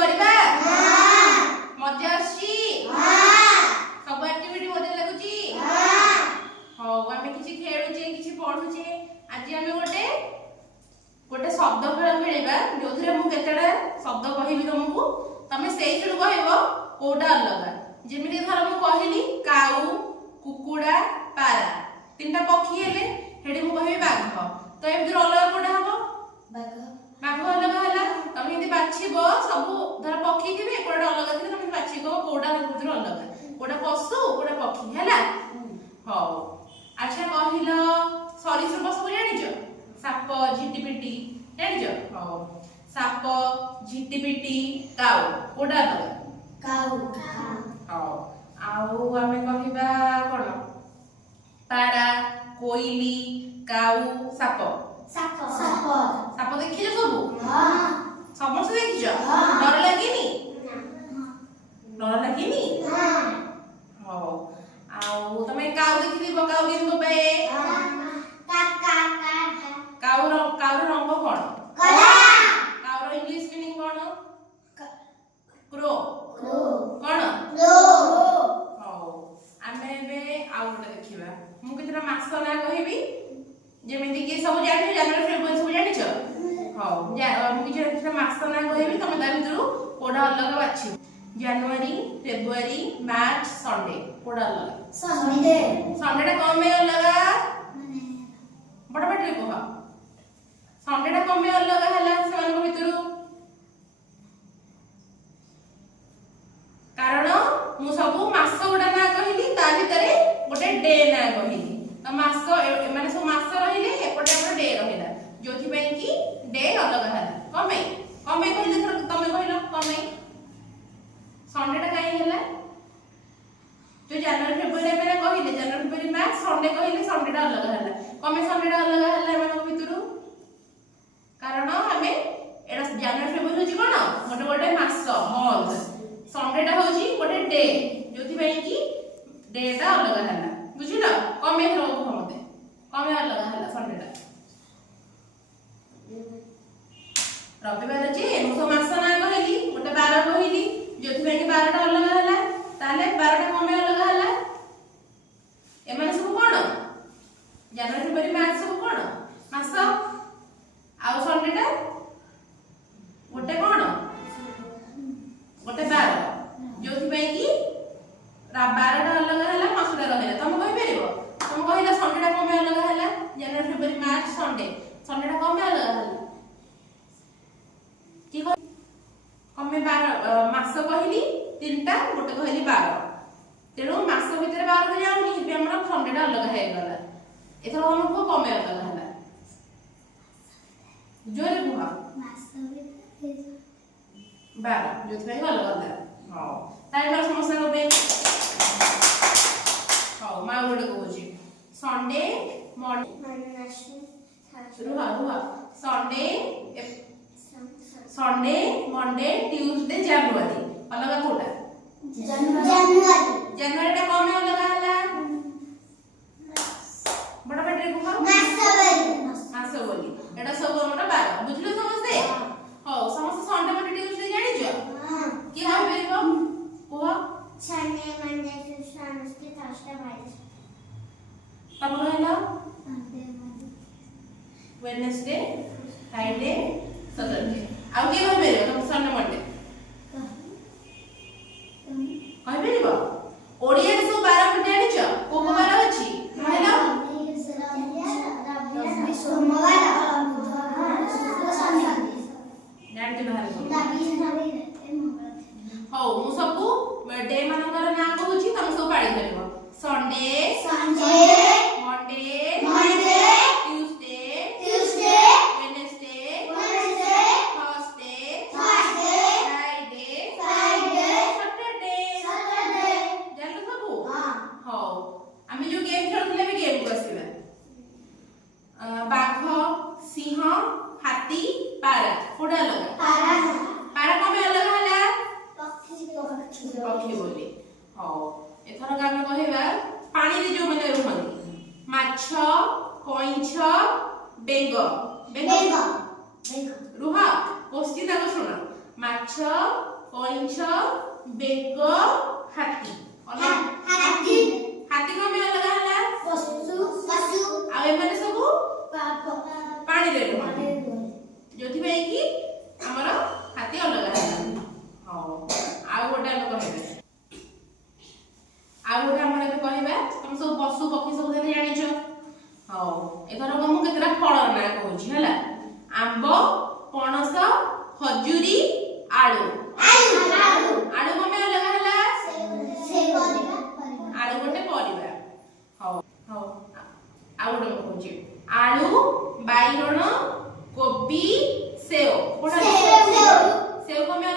କରିବା ମଜା ଆସୁଛି ସବୁ ଆକ୍ଟିଭିଟି ମଜା ଲାଗୁଛି ହଉ ଆମେ କିଛି ଖେଳୁଛେ କିଛି ପଢୁଛେ ଆଜି ଆମେ ଗୋଟେ ଶବ୍ଦ ଖେଳ ଖେଳିବା ଯୋଉଥିରେ ମୁଁ କେତେଟା ଶବ୍ଦ କହିବି ତମକୁ ତମେ ସେଇଥିରୁ କହିବ କୋଉଟା ଅଲଗା ଯେମିତି ଧର ମୁଁ କହିଲି କାଉ କୁକୁଡ଼ା ପାରା ତିନିଟା ପକ୍ଷୀ ହେଲେ ହେଡି ମୁଁ କହିବି ବାଘ ତ ଏ ଭିତରୁ ଅଲଗା କୋଉଟା ହବ ବାଘ ଅଲଗା ହେଲା ତମେ ଯଦି ବାଛିବ ସବୁ ଧର ପକ୍ଷୀ ଥିବେ କୋଉଟା ଅଲଗା ଥିବେ ତମେ ବାଛିବ କୋଉଟା ଭିତରୁ ଅଲଗା କୋଉଟା ପଶୁ କୋଉଟା ପକ୍ଷୀ ହେଲା ହଉ ଆଚ୍ଛା କହିଲ ସରୀସୃପ ସବୁ ଜାଣିଛ ସାପ ଝିଟିପିଟି ଜାଣିଛ ହଉ ସାପ ଝିଟିପିଟି କାଉ କୋଉଟା ଅଲଗା କାଉ ହଉ ଆଉ ଆମେ କହିବା କଣ ପାରା କୋଇଲି କାଉ ସାପ ସାପ ସାପ ଦେଖିଛ ସବୁ ହଁ ସମସ୍ତେ ଦେଖିଛ ଡର ଲାଗେନି ହଉ ଆଉ ତମେ କାଉ ଦେଖିଥିବ କାଉ କେମିତି ବୋବାଏ କାଉର ରଙ୍ଗ କଣ କାଉର ଇଂଲିଶ ମିନିଂ କଣ କ୍ରୋ କଣ ହଉ ଆମେ ଏବେ ଆଉ ଗୋଟେ ଦେଖିବା ମୁଁ କେତେଟା ମାସ ନାଁ କହିବି ଯେମିତି କି ସବୁ ଜାଣିଛ ଜାନୁଆରୀ ଫେବୃଆରୀ ସବୁ ଜାଣିଛ ହଉ ମୁଁ କିଛି ମାସ ନାଁ କହିବି ତମେ ତା ଭିତରୁ କୋଉଟା ଅଲଗା ବାଛିବ ଜାନୁଆରୀ ଫେବୃଆରୀ ମାର୍ଚ୍ଚ ସଣ୍ଡେ କୋଉଟା ଅଲଗା ସଣ୍ଡେଟା କଣ ପାଇଁ ଅଲଗା ବଡ ପାଟିରେ କୁହ ସଣ୍ଡେଟା କଣ ପାଇଁ ଅଲଗା ହେଲା ସେମାନଙ୍କ ଭିତରୁ କାରଣ ମୁଁ ସବୁ ମାସ ଗୁଡା ନାଁ କହିଲି ତା ଭିତରେ ଗୋଟେ ଡେ ନାଁ କହିଲି ତ ମାସ ମାନେ ସବୁ ମାସ ରହିଲେ ଏପଟେ ଆମର ଡେ ରହିଲା ଯୋଉଥିପାଇଁ କି ଡେ ଅଲଗା ହେଲା କଣ ପାଇଁ କହିଲେ ତମେ କହିଲ କଣ ପାଇଁ ସଣ୍ଡେଟା କାହିଁ ହେଲା जो जनवरी फेब्रुआरी में कहले जनवरी फेब्रुआरी मार्च संडे कहले संडेटा अलग होला कमे संडेटा अलग होला एमान भितरु कारण हमें एटा जनवरी फेब्रुआरी होची कोन गोटे मास मंथ संडेटा होची गोटे डे जोथि पई कि डेटा अलग होला बुझिलो कमे रहबो हमते कमे अलग होला संडेटा रविवार जे मु तो मास ना कहली गोटे 12 कहली जोथि पई कि 12टा अलग होला ताले 12टा कमे अलग होला एमाने सब कोन जनवरी फेब्रुआरी मार्च सब कोन मास आउ संडेटा गोटे कोन गोटे 12 जोथि पई कि 12टा अलग होला मासटा रहला तुम कहि परिबो तुम कहिला संडेटा कमे अलग होला जनवरी फेब्रुआरी मार्च संडेटा कमे अलग होला ठीक कमे 12 मास कहली तीनटा गोटे कहली 12 तेणु मास भितर 12 को जाउनी हिबे हमरा संडेटा अलग हे गला एथर हमको कमे अलग होला जोरे बुहा मास भितर 12 जोथि भाई अलग होला हां ताई मार समस्या को पे हां मा गोटे कहूची संडे मॉर्निंग रुहा संडे मंडे ट्यूसडे जनवरी अलग कोटा जनवरी टा कमे अलग होला बड़ा बड़े को मास बोली एटा सब हमरा 12 बुझलो समझते हां समस्त संडे मंडे ट्यूसडे जानि छ हां की हम बेरबो को Sunday Monday Tuesday Wednesday Thursday Friday तब रहला वेडनेसडे फ्राइडे सैटरडे आउ के हो बेरबो तुम संडे मंडे कहि बेरबो ओडिया रे सब 12 मिनिट जानि छ को 12 अछि कहला सोमवार बुधवार शनिवार जानते बाहर हो मु सब डे मानकर ना कहूची तुम सब पाड़ी करबो Sunday Monday Tuesday Wednesday Thursday Friday Saturday जानलो सब हो आमी जो गेम खेलथले भी गेम को आसीबा बाघ सिंह हाथी पारा कोडा लगा पारा कमे अलग होला पक्षी बोली हो एथर गामे कहिबा पानी रे जो माने रहନ୍ତି माछ कइंछ बेंग रुहा क्वेश्चन आगो सुना माछ ମାଛ କଇଁଛ ବେଙ୍ଗ ହାତୀ ହାତୀ ହାତୀ କଣ ପାଇଁ ଅଲଗା ହେଲା ପଶୁ ଆଉ ଏମାନେ ସବୁ ପାଣିରେ ରୁହନ୍ତି ଯୋଉଥିପାଇଁ କି ଆମର ହାତୀ ଅଲଗା ହେଲା। ହଉ ଆଉ ଗୋଟେ ଆମେ କହିବା ଆମର ଏବେ କହିବା ତମେ ସବୁ ପଶୁ ପକ୍ଷୀ ସବୁ ଧରି ଜାଣିଛ। ହଉ ଏଥର ମୁଁ କେତେଟା ଫଳର ନାଁ କହୁଛି ହେଲା। ଆମ୍ବ ପଣସ ଖଜୁରୀ ଆଳୁ ଆଳୁ କଣ ପାଇଁ ଅଲଗା ହେଲା? ଆଳୁ ଗୋଟେ ପରିବା। ହଉ ହଉ ଆଉ ଗୋଟେ ମୁଁ କହୁଛି ଆଳୁ ବାଇଗଣ କୋବି ସେଓ କୋଉଟା ସେଓ କଣ ପାଇଁ